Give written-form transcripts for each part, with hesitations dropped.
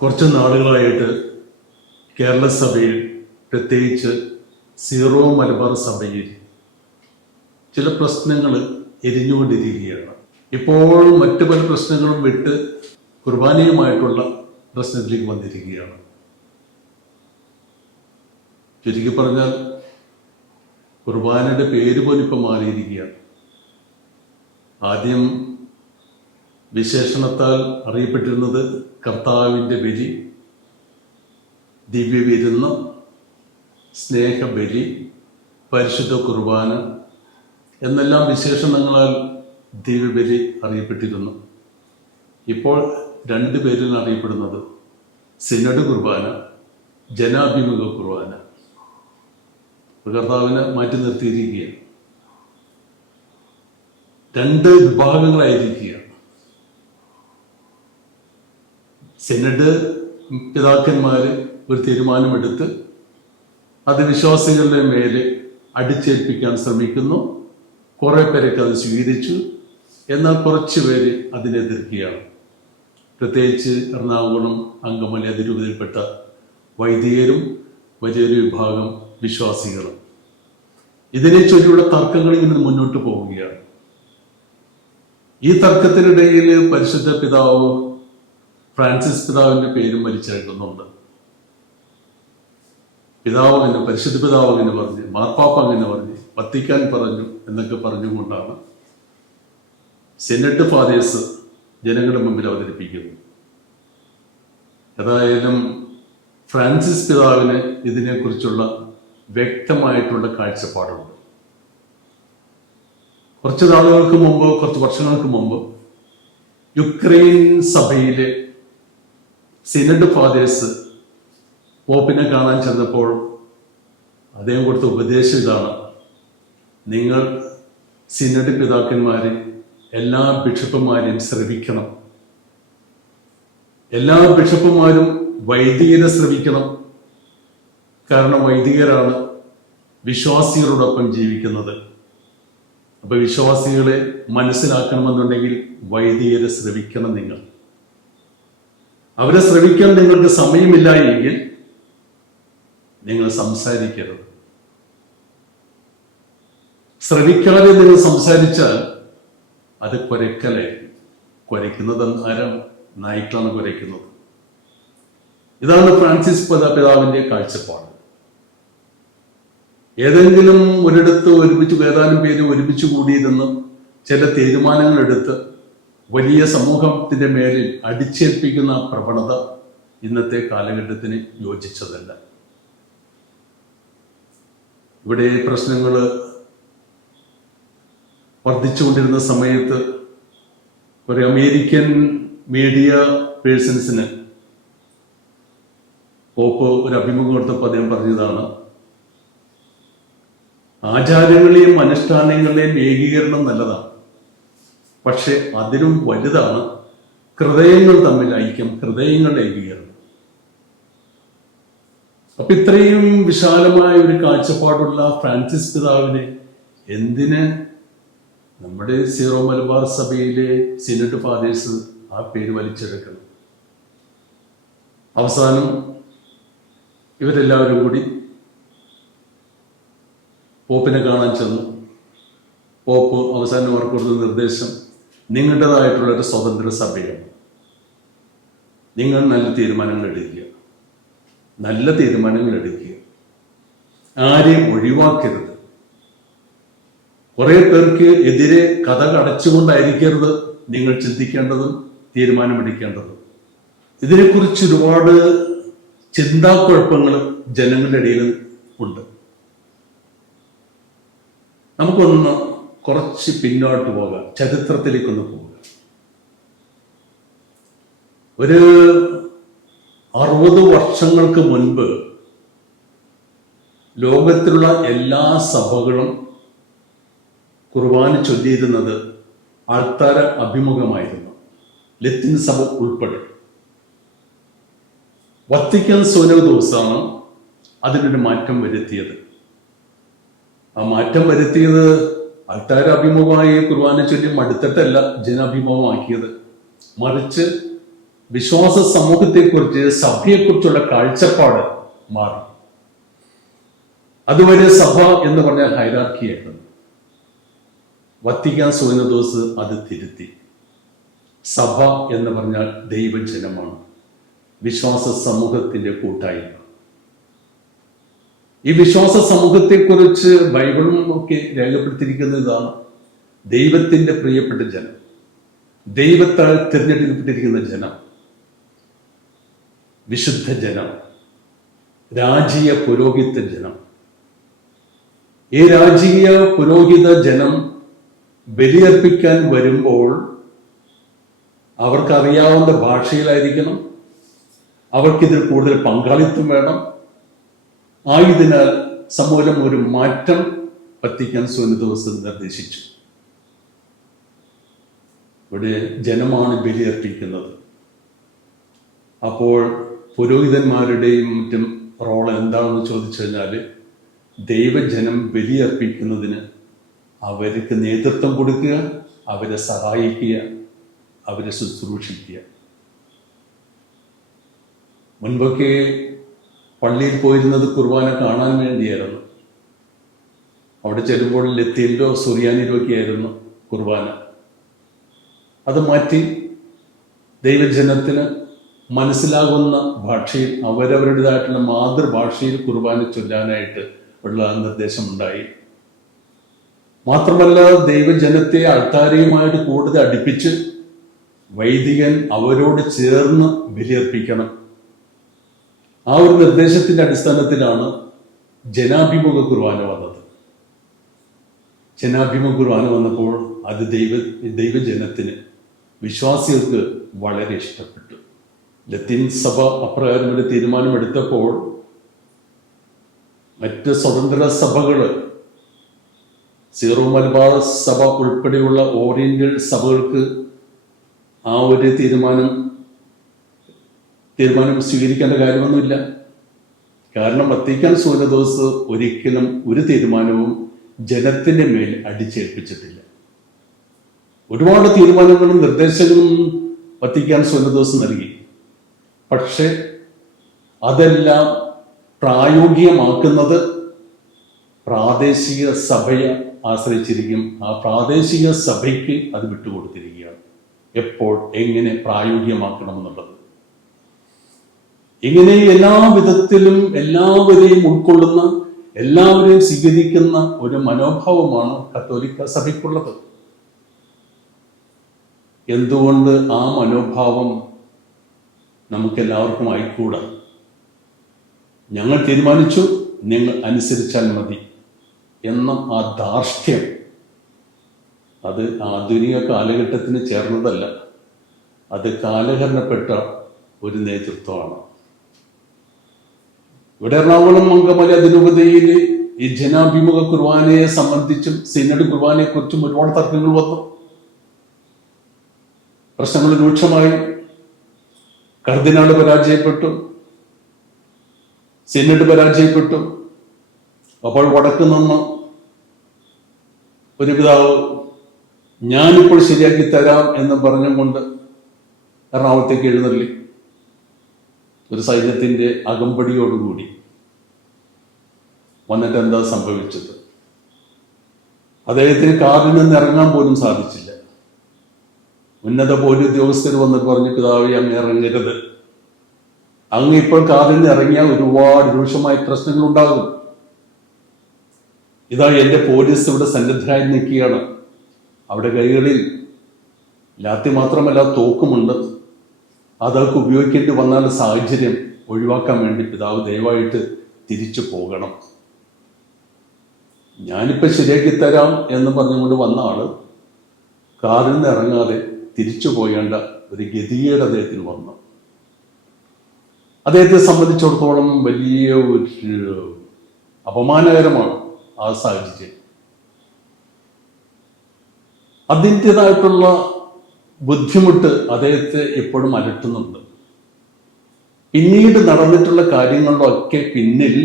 കുറച്ച് നാളുകളായിട്ട് കേരള സഭയിൽ, പ്രത്യേകിച്ച് സീറോ മലബാർ സഭയിൽ ചില പ്രശ്നങ്ങൾ എരിഞ്ഞുകൊണ്ടിരിക്കുകയാണ്. ഇപ്പോൾ മറ്റു പല പ്രശ്നങ്ങളും വിട്ട് കുർബാനയുമായിട്ടുള്ള പ്രശ്നത്തിലേക്ക് വന്നിരിക്കുകയാണ്. ചുരുക്കി പറഞ്ഞാൽ കുർബാനയുടെ പേര് പോലും ഇപ്പം മാറിയിരിക്കുകയാണ്. ആദ്യം വിശേഷണത്താൽ അറിയപ്പെട്ടിരുന്നത് കർത്താവിൻ്റെ ബലി, ദിവ്യവിരുന്ന്, സ്നേഹബലി, പരിശുദ്ധ കുർബാന എന്നെല്ലാം വിശേഷണങ്ങളാൽ ദിവ്യബലി അറിയപ്പെട്ടിരുന്നു. ഇപ്പോൾ രണ്ട് പേരിൽ അറിയപ്പെടുന്നത് സിനഡ് കുർബാന, ജനാഭിമുഖ കുർബാന. കർത്താവിനെ മാറ്റി നിർത്തിയിരിക്കുകയാണ്. രണ്ട് വിഭാഗങ്ങളായിരിക്കുകയാണ്. സിനഡ് പിതാക്കന്മാർ ഒരു തീരുമാനമെടുത്ത് അത് വിശ്വാസികളുടെ മേലെ അടിച്ചേൽപ്പിക്കാൻ ശ്രമിക്കുന്നു. കുറെ പേരൊക്കെ അത് സ്വീകരിച്ചു. എന്നാൽ കുറച്ച് പേര് അതിനെ എതിർക്കുകയാണ്. പ്രത്യേകിച്ച് എറണാകുളം അങ്കമാലി അതിരൂപതയിൽപ്പെട്ട വൈദികരും വലിയൊരു വിഭാഗം വിശ്വാസികളും ഇതിനെ ചൊല്ലിയുള്ള തർക്കങ്ങളിൽ നിന്ന് മുന്നോട്ട് പോവുകയാണ്. ഈ തർക്കത്തിനിടയിൽ പരിശുദ്ധ പിതാവ് ഫ്രാൻസിസ് പിതാവിന്റെ പേരും വലിച്ചെഴുതുന്നുണ്ട്. പിതാവ് അങ്ങനെ, പരിശുദ്ധ പിതാവ് അങ്ങനെ പറഞ്ഞു, മാർപ്പാപ്പ അങ്ങനെ പറഞ്ഞു, വത്തിക്കാൻ പറഞ്ഞു എന്നൊക്കെ പറഞ്ഞുകൊണ്ടാണ് സെനറ്റ് ഫാദേഴ്സ് ജനങ്ങളുടെ മുമ്പിൽ അവതരിപ്പിക്കുന്നു. ഏതായാലും ഫ്രാൻസിസ് പിതാവിന് ഇതിനെക്കുറിച്ചുള്ള വ്യക്തമായിട്ടുള്ള കാഴ്ചപ്പാടുണ്ട്. കുറച്ച് നാളുകൾക്ക് മുമ്പ്, കുറച്ച് വർഷങ്ങൾക്ക് മുമ്പ് യുക്രൈൻ സഭയിലെ സിനഡ് ഫാദേഴ്സ് പോപ്പിനെ കാണാൻ ചെന്നപ്പോൾ അദ്ദേഹം കൊടുത്ത ഉപദേശം ഇതാണ്: നിങ്ങൾ സിനഡ് പിതാക്കന്മാരെ, എല്ലാ ബിഷപ്പുമാരെയും ശ്രവിക്കണം. എല്ലാ ബിഷപ്പുമാരും വൈദികരെ ശ്രവിക്കണം. കാരണം വൈദികരാണ് വിശ്വാസികളോടൊപ്പം ജീവിക്കുന്നത്. അപ്പൊ വിശ്വാസികളെ മനസ്സിലാക്കണമെന്നുണ്ടെങ്കിൽ വൈദികരെ ശ്രവിക്കണം. നിങ്ങൾ അവരെ ശ്രവിക്കാൻ നിങ്ങൾക്ക് സമയമില്ല എങ്കിൽ നിങ്ങൾ സംസാരിക്കരുത്. ശ്രവിക്കാതെ നിങ്ങൾ സംസാരിച്ചാൽ അത് കുരയ്ക്കലായിരിക്കും. കുരയ്ക്കുന്നത് ആരാണ്? നായ്ക്കളാണ് കുരയ്ക്കുന്നത്. ഇതാണ് ഫ്രാൻസിസ് പിതാവിന്റെ കാഴ്ചപ്പാട്. ഏതെങ്കിലും ഒരിടത്ത് ഏതാനും പേര് ഒരുമിച്ച് കൂടിയിരുന്ന് ചില തീരുമാനങ്ങൾ എടുത്ത് വലിയ സമൂഹത്തിന്റെ മേലിൽ അടിച്ചേൽപ്പിക്കുന്ന പ്രവണത ഇന്നത്തെ കാലഘട്ടത്തിന് യോജിച്ചതല്ല. ഇവിടെ പ്രശ്നങ്ങൾ വർദ്ധിച്ചുകൊണ്ടിരുന്ന സമയത്ത് ഒരു അമേരിക്കൻ മീഡിയ പേഴ്സൺസിന് പോപ്പ് ഒരു അഭിമുഖം കൊടുത്തപ്പോൾ അദ്ദേഹം പറഞ്ഞതാണ്: ആചാരങ്ങളെയും അനുഷ്ഠാനങ്ങളെയും ഏകീകരണം നല്ലതാണ്, പക്ഷെ അതിലും വലുതാണ് ഹൃദയങ്ങൾ തമ്മിൽ ഐക്യം, ഹൃദയങ്ങളുടെ ഏകീകരണം. അപ്പൊ ഇത്രയും വിശാലമായ ഒരു കാഴ്ചപ്പാടുള്ള ഫ്രാൻസിസ് പിതാവിനെ എന്തിന് നമ്മുടെ സീറോ മലബാർ സഭയിലെ സിനഡ് ഫാദേഴ്സ് ആ പേര് വലിച്ചെടുക്കണം? അവസാനം ഇവരെല്ലാവരും കൂടി പോപ്പിനെ കാണാൻ ചെന്നു. പോപ്പ് അവസാനം അവർക്ക് കൊടുത്ത നിർദ്ദേശം: നിങ്ങളുടേതായിട്ടുള്ള ഒരു സ്വതന്ത്ര സഭയാണ്, നിങ്ങൾ നല്ല തീരുമാനങ്ങൾ എടുക്കുക, നല്ല തീരുമാനങ്ങൾ എടുക്കുക, ആരെയും ഒഴിവാക്കരുത്. കുറെ പേർക്ക് എതിരെ കഥ അടച്ചുകൊണ്ടായിരിക്കരുത് നിങ്ങൾ ചിന്തിക്കേണ്ടതും തീരുമാനമെടുക്കേണ്ടതും. ഇതിനെക്കുറിച്ച് ഒരുപാട് ചിന്താക്കുഴപ്പങ്ങൾ ജനങ്ങളുടെ ഇടയിൽ ഉണ്ട്. നമുക്കൊന്ന് കുറച്ച് പിന്നോട്ട് പോകാം, ചരിത്രത്തിലേക്കൊന്ന് പോകാം. ഒരു 60 വർഷങ്ങൾക്ക് മുൻപ് ലോകത്തിലുള്ള എല്ലാ സഭകളും കുർബാന ചൊല്ലിയിരുന്നത് ആൾത്താര അഭിമുഖമായിരുന്നു, ലത്തീൻ സഭ ഉൾപ്പെടെ. വത്തിക്കാൻ സോനോദോസാണ് അതിനൊരു മാറ്റം വരുത്തിയത്. ആ മാറ്റം വരുത്തിയത് ആൾത്താര അഭിമുഖമായി കുർബാന ചൊല്ലി മടുത്തിട്ടല്ല ജനാഭിമുഖമാക്കിയത്, മറിച്ച് വിശ്വാസ സമൂഹത്തെക്കുറിച്ച്, സഭയെക്കുറിച്ചുള്ള കാഴ്ചപ്പാട് മാറി. അതുവരെ സഭ എന്ന് പറഞ്ഞാൽ ഹൈറാർക്കിയായിരുന്നു. വത്തിക്കാൻ സുനദോസ് അത് തിരുത്തി. സഭ എന്ന് പറഞ്ഞാൽ ദൈവജനമാണ്, വിശ്വാസ സമൂഹത്തിന്റെ കൂട്ടായ്മ. ഈ വിശ്വാസ സമൂഹത്തെക്കുറിച്ച് ബൈബിളും ഒക്കെ രേഖപ്പെടുത്തിയിരിക്കുന്ന ഇതാണ്: ദൈവത്തിന്റെ പ്രിയപ്പെട്ട ജനം, ദൈവത്താൽ തിരഞ്ഞെടുക്കപ്പെട്ടിരിക്കുന്ന ജനം, വിശുദ്ധ ജനം, രാജീയ പുരോഹിത ജനം. ഈ രാജീയ പുരോഹിത ജനം ബലിയർപ്പിക്കാൻ വരുമ്പോൾ അവർക്കറിയാവുന്ന ഭാഷയിലായിരിക്കണം, അവർക്കിതിൽ കൂടുതൽ പങ്കാളിത്തം വേണം. ആയതിനാൽ സമൂലം ഒരു മാറ്റം വത്തിക്കാൻ സുനദോസ് നിർദ്ദേശിച്ചു. ഇവിടെ ജനമാണ് ബലിയർപ്പിക്കുന്നത്. അപ്പോൾ പുരോഹിതന്മാരുടെയും മറ്റും റോൾ എന്താണെന്ന് ചോദിച്ചു കഴിഞ്ഞാൽ, ദൈവജനം ബലിയർപ്പിക്കുന്നതിന് അവർക്ക് നേതൃത്വം കൊടുക്കുക, അവരെ സഹായിക്കുക, അവരെ ശുശ്രൂഷിക്കുക. മുൻപൊക്കെ പള്ളിയിൽ പോയിരുന്നത് കുർബാന കാണാൻ വേണ്ടിയായിരുന്നു. അവിടെ ചെല്ലുമ്പോൾ ലത്തീനിലോ സുറിയാനിലോ ഒക്കെ ആയിരുന്നു കുർബാന. അത് മാറ്റി ദൈവജനത്തിന് മനസ്സിലാകുന്ന ഭാഷയിൽ, അവരവരുടേതായിട്ടുള്ള മാതൃഭാഷയിൽ കുർബാന ചൊല്ലാനായിട്ട് ഉള്ള നിർദ്ദേശമുണ്ടായി. മാത്രമല്ല, ദൈവജനത്തെ അൾത്താരയുമായിട്ട് കൂടുതൽ അടുപ്പിച്ച് വൈദികൻ അവരോട് ചേർന്ന് ബലിയർപ്പിക്കണം. ആ ഒരു നിർദ്ദേശത്തിന്റെ അടിസ്ഥാനത്തിലാണ് ജനാഭിമുഖ കുർബാന വന്നത്. ജനാഭിമുഖ കുർബാന വന്നപ്പോൾ അത് ദൈവജനത്തിന്, വിശ്വാസികൾക്ക് വളരെ ഇഷ്ടപ്പെട്ടു. ലത്തീൻ സഭ അപ്രകാരം ഒരു തീരുമാനമെടുത്തപ്പോൾ മറ്റ് സ്വതന്ത്ര സഭകൾ, സീറോ മലബാർ സഭ ഉൾപ്പെടെയുള്ള ഓറിയന്റൽ സഭകൾക്ക് ആ ഒരു തീരുമാനം സ്വീകരിക്കേണ്ട കാര്യമൊന്നുമില്ല. കാരണം വത്തിക്കാൻ സുനദോസ് ഒരിക്കലും ഒരു തീരുമാനവും ജനത്തിന്റെ മേൽ അടിച്ചേൽപ്പിച്ചിട്ടില്ല. ഒരുപാട് തീരുമാനങ്ങളും നിർദ്ദേശങ്ങളും വത്തിക്കാൻ സുനദോസ് നൽകി. പക്ഷെ അതെല്ലാം പ്രായോഗികമാക്കുന്നത് പ്രാദേശിക സഭയെ ആശ്രയിച്ചിരിക്കും. ആ പ്രാദേശിക സഭയ്ക്ക് അത് വിട്ടുകൊടുത്തിരിക്കുകയാണ്, എപ്പോൾ എങ്ങനെ പ്രായോഗികമാക്കണമെന്നുള്ളത്. ഇങ്ങനെ എല്ലാ വിധത്തിലും എല്ലാവരെയും ഉൾക്കൊള്ളുന്ന, എല്ലാവരെയും സ്വീകരിക്കുന്ന ഒരു മനോഭാവമാണ് കത്തോലിക്ക സഭയ്ക്കുള്ളത്. എന്തുകൊണ്ട് ആ മനോഭാവം നമുക്കെല്ലാവർക്കും ആയിക്കൂടാ? ഞങ്ങൾ തീരുമാനിച്ചു, നിങ്ങൾ അനുസരിച്ചാൽ മതി എന്ന ആ ധാർഷ്ട്യം, അത് ആധുനിക കാലഘട്ടത്തിന് ചേർന്നതല്ല, അത് കാലഹരണപ്പെട്ട ഒരു നേതൃത്വമാണ്. ഇവിടെ എറണാകുളം അങ്കമാലി അതിരൂപതയിൽ ഈ ജനാഭിമുഖ കുർബാനയെ സംബന്ധിച്ചും സിനഡ് കുർബാനയെ കുറിച്ചും ഒരുപാട് തർക്കങ്ങൾ വന്നു. പ്രശ്നങ്ങൾ രൂക്ഷമായി. കർദിനാൾ പരാജയപ്പെട്ടു, സിനഡ് പരാജയപ്പെട്ടു. അപ്പോൾ വടക്ക് നിന്ന് ഒരു പിതാവ് ഞാനിപ്പോൾ ശരിയാക്കി തരാം എന്ന് പറഞ്ഞുകൊണ്ട് എറണാകുളത്തേക്ക് എഴുന്നള്ളി. ഒരു സൈന്യത്തിന്റെ അകമ്പടിയോടുകൂടി വന്നിട്ട് എന്താ സംഭവിച്ചത്? അദ്ദേഹത്തിന് കാറിൽ നിന്ന് ഇറങ്ങാൻ പോലും സാധിച്ചില്ല. ഉന്നത പോലീസ് ഉദ്യോഗസ്ഥർ വന്നിട്ട് പറഞ്ഞു, പിതാവേ അങ്ങ് ഇറങ്ങരുത്, അങ്ങ് ഇപ്പോൾ കാറിൽ നിന്ന് ഇറങ്ങിയാൽ ഒരുപാട് രൂക്ഷമായ പ്രശ്നങ്ങൾ ഉണ്ടാകും. ഇതാ എന്റെ പോലീസ് ഇവിടെ സന്നദ്ധരായി നിൽക്കുകയാണ്. അവിടെ കൈകളിൽ ലാത്തി മാത്രമല്ല തോക്കുമുണ്ട്. അതൊക്കെ ഉപയോഗിക്കേണ്ടി വന്നാൽ സാഹചര്യം ഒഴിവാക്കാൻ വേണ്ടി പിതാവ് ദയവായിട്ട് തിരിച്ചു പോകണം. ഞാനിപ്പോൾ ശരിയാക്കി തരാം എന്ന് പറഞ്ഞുകൊണ്ട് വന്ന ആള് കാറിൽ നിന്ന് ഇറങ്ങാതെ തിരിച്ചു പോകേണ്ട ഒരു ഗതികേട് അദ്ദേഹത്തിന് വന്നു. അദ്ദേഹത്തെ സംബന്ധിച്ചിടത്തോളം വലിയ ഒരു അപമാനകരമാണ് ആ സാഹചര്യം. അതിൻ്റെതായിട്ടുള്ള ബുദ്ധിമുട്ട് അദ്ദേഹത്തെ എപ്പോഴും അലട്ടുന്നുണ്ട്. പിന്നീട് നടന്നിട്ടുള്ള കാര്യങ്ങളിലൊക്കെ പിന്നിൽ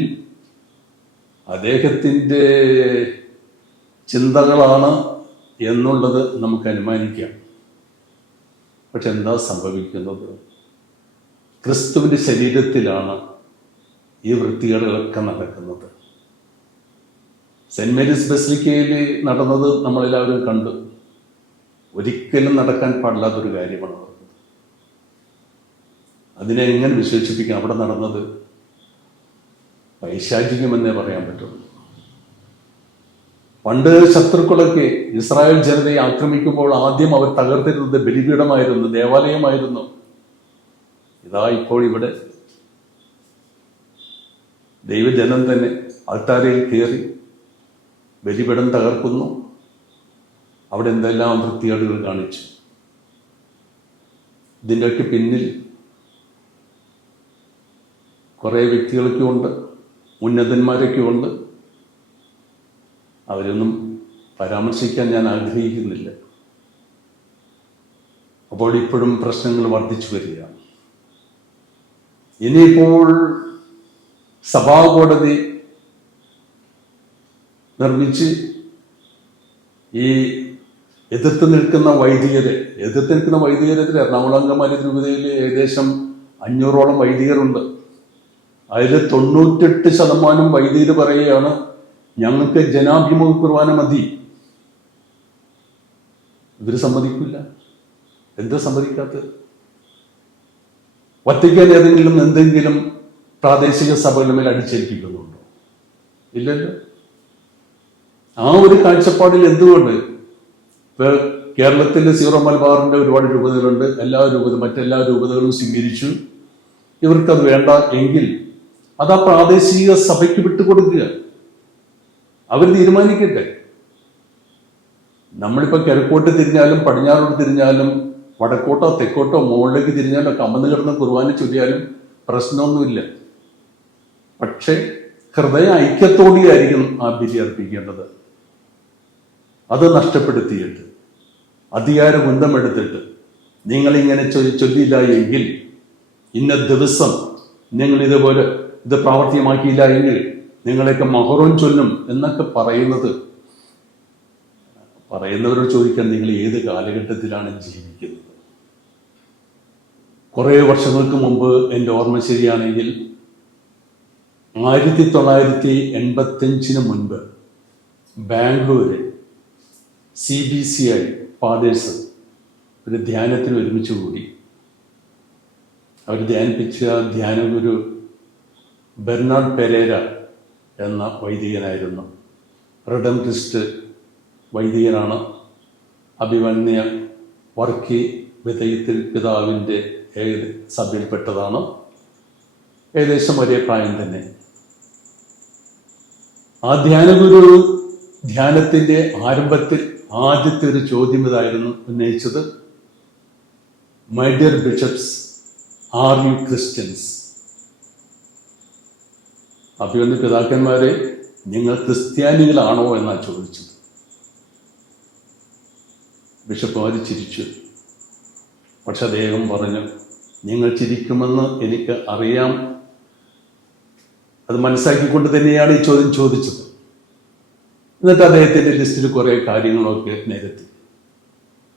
അദ്ദേഹത്തിൻ്റെ ചിന്തകളാണ് എന്നുള്ളത് നമുക്ക് അനുമാനിക്കാം. പക്ഷെ എന്താ സംഭവിക്കുന്നത്? ക്രിസ്തുവിൻ്റെ ശരീരത്തിലാണ് ഈ വൃത്തികേടുകളൊക്കെ നടക്കുന്നത്. സെൻറ് മേരീസ് ബസിലിക്കയിൽ നടന്നത് നമ്മളെല്ലാവരും കണ്ടു. ഒരിക്കലും നടക്കാൻ പാടില്ലാത്തൊരു കാര്യമാണ്. അതിനെ എങ്ങനെ വിശേഷിപ്പിക്കാം? അവിടെ നടന്നത് പൈശാചികമെന്നേ പറയാൻ പറ്റുള്ളൂ. പണ്ട് ശത്രുക്കളൊക്കെ ഇസ്രായേൽ ജനതയെ ആക്രമിക്കുമ്പോൾ ആദ്യം അവർ തകർത്തിരുന്നത് ബലിപീഠമായിരുന്നു, ദേവാലയമായിരുന്നു. ഇതാ ഇപ്പോൾ ഇവിടെ ദൈവജനം തന്നെ അൾത്താരയിൽ കയറി ബലിപീഠം തകർക്കുന്നു. അവിടെ എന്തെല്ലാം വൃത്തികേടുകൾ കാണിച്ചു. ഇതിൻ്റെയൊക്കെ പിന്നിൽ കുറേ വ്യക്തികളൊക്കെ ഉണ്ട്, ഉന്നതന്മാരൊക്കെ ഉണ്ട്. അവരൊന്നും പരാമർശിക്കാൻ ഞാൻ ആഗ്രഹിക്കുന്നില്ല. അപ്പോൾ ഇപ്പോഴും പ്രശ്നങ്ങൾ വർദ്ധിച്ചു വരികയാണ്. ഇനിയിപ്പോൾ സഭാകോടതി നിർമ്മിച്ച് ഈ എതിർത്ത് നിൽക്കുന്ന വൈദികരെതിരെ എറണാകുളം അങ്കമാലി രൂപതയിൽ ഏകദേശം 500ഓളം വൈദികരുണ്ട്. അതിൽ 98% വൈദികർ പറയുകയാണ്, ഞങ്ങൾക്ക് ജനാഭിമുഖ കുർബാന മതി. ഇവർ സമ്മതിക്കില്ല. എന്താ സമ്മതിക്കാത്തത്? വത്തിക്കാൻ എന്തെങ്കിലും പ്രാദേശിക സഭകളുടെ മേൽ അടിച്ചേൽപ്പിക്കുന്നുണ്ടോ? ഇല്ലല്ലോ. ആ ഒരു കാഴ്ചപ്പാടിൽ എന്തുകൊണ്ട് കേരളത്തിലെ സീറോ മലബാറിന്റെ ഒരുപാട് രൂപതകളുണ്ട്. മറ്റെല്ലാ രൂപതകളും സ്വീകരിച്ചു. ഇവർക്കത് വേണ്ട എങ്കിൽ അത് ആ പ്രാദേശിക സഭയ്ക്ക് വിട്ടുകൊടുക്കുക. അവർ തീരുമാനിക്കട്ടെ. നമ്മളിപ്പോൾ കിഴക്കോട്ട് തിരിഞ്ഞാലും പടിഞ്ഞാറോട്ട് തിരിഞ്ഞാലും വടക്കോട്ടോ തെക്കോട്ടോ മുകളിലേക്ക് തിരിഞ്ഞാലോ കമന്ന് കിടന്ന് കുർബാന ചൊല്ലിയാലും പ്രശ്നമൊന്നുമില്ല. പക്ഷെ ഹൃദയ ഐക്യത്തോടെയായിരിക്കും ആ ബലി അർപ്പിക്കേണ്ടത്. അത് നഷ്ടപ്പെടുത്തിയിട്ട് അധികാര കുന്തമെടുത്തിട്ട് നിങ്ങളിങ്ങനെ ചൊല്ലിയില്ല എങ്കിൽ ഇന്ന ദിവസം നിങ്ങൾ ഇതുപോലെ ഇത് പ്രാവർത്തികമാക്കിയില്ല എങ്കിൽ നിങ്ങളെയൊക്കെ മഹറോൻ ചൊല്ലും എന്നൊക്കെ പറയുന്നവരോട് ചോദിക്കാൻ, നിങ്ങൾ ഏത് കാലഘട്ടത്തിലാണ് ജീവിക്കുന്നത്? കുറേ വർഷങ്ങൾക്ക് മുമ്പ് എൻ്റെ ഓർമ്മ ശരിയാണെങ്കിൽ 1985 മുൻപ് ബാംഗ്ലൂര് CBCI ഫാദേഴ്സ് ഒരു ധ്യാനത്തിന് ഒരുമിച്ച് കൂടി. അവർ ധ്യാനിപ്പിച്ച ധ്യാനഗുരു ബെർണാഡ് പെരേര എന്ന വൈദികനായിരുന്നു. റിഡംപ്റ്റിസ്റ്റ് വൈദികനാണ്. അഭിമന്യ വർക്കി വിധേയത്തിൽ പിതാവിൻ്റെ സഭയിൽപ്പെട്ടതാണ്. ഏകദേശം ഒരേ പ്രായം തന്നെ. ആ ധ്യാനഗുരു ധ്യാനത്തിൻ്റെ ആരംഭത്തിൽ ആദ്യത്തെ ഒരു ചോദ്യം ഇതായിരുന്നു ഉന്നയിച്ചത്: my dear bishops, are you Christians? അഭിമന്യ പിതാക്കന്മാരെ, നിങ്ങൾ ക്രിസ്ത്യാനികളാണോ എന്നാണ് ചോദിച്ചത്. ബിഷപ്പുമാർ ചിരിച്ചു. പക്ഷെ അദ്ദേഹം പറഞ്ഞു, നിങ്ങൾ ചിരിക്കുമെന്ന് എനിക്ക് അറിയാം. അത് മനസ്സിലാക്കിക്കൊണ്ട് തന്നെയാണ് ഈ ചോദ്യം ചോദിച്ചത്. എന്നിട്ട് അദ്ദേഹത്തിൻ്റെ ലിസ്റ്റിൽ കുറേ കാര്യങ്ങളൊക്കെ നിരത്തി.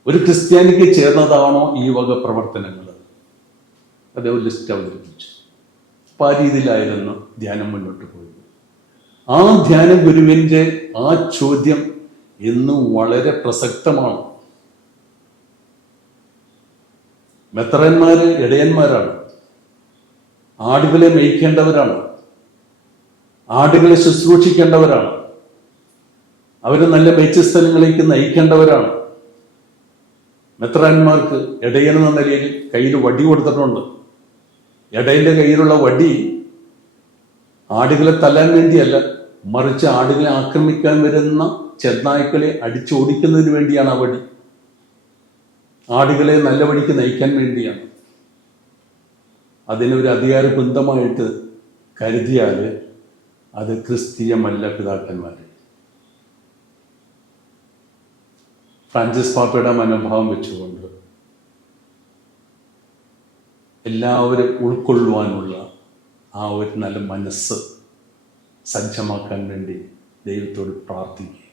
ഒരു ക്രിസ്ത്യാനിക്ക് ചേർന്നതാണോ ഈ വക പ്രവർത്തനങ്ങൾ? അദ്ദേഹം ലിസ്റ്റ് അവതരിപ്പിച്ചു. അപ്പം ആ രീതിയിലായിരുന്നു ധ്യാനം മുന്നോട്ട് പോയത്. ആ ധ്യാന ഗുരുവിൻ്റെ ആ ചോദ്യം ഇന്നും വളരെ പ്രസക്തമാണ്. മെത്രന്മാര് ഇടയന്മാരാണ്, ആടുകളെ മേയ്ക്കേണ്ടവരാണ്, ആടുകളെ ശുശ്രൂഷിക്കേണ്ടവരാണ്, അവർ നല്ല മേച്ചിസ്ഥലങ്ങളിലേക്ക് നയിക്കേണ്ടവരാണ്. മെത്രാന്മാർക്ക് ഇടയൻ എന്ന നിലയിൽ കയ്യിൽ വടി കൊടുത്തിട്ടുണ്ട്. ഇടയന്റെ കയ്യിലുള്ള വടി ആടുകളെ തല്ലാൻ വേണ്ടിയല്ല, മറിച്ച് ആടുകളെ ആക്രമിക്കാൻ വരുന്ന ചെന്നായ്ക്കളെ അടിച്ചോടിക്കുന്നതിന് വേണ്ടിയാണ് ആ വടി. ആടുകളെ നല്ല വഴിക്ക് നയിക്കാൻ വേണ്ടിയാണ്. അതിനൊരു അധികാര ബന്ധമായിട്ട് കരുതിയാൽ അത് ക്രിസ്തീയമല്ല പിതാക്കന്മാർ. ഫ്രാൻസിസ് പാപ്പയുടെ മനോഭാവം വെച്ചുകൊണ്ട് എല്ലാവരും ഉൾക്കൊള്ളുവാനുള്ള ആ ഒരു നല്ല മനസ്സ് സജ്ജമാക്കാൻ വേണ്ടി ദൈവത്തോട് പ്രാർത്ഥിക്കുക.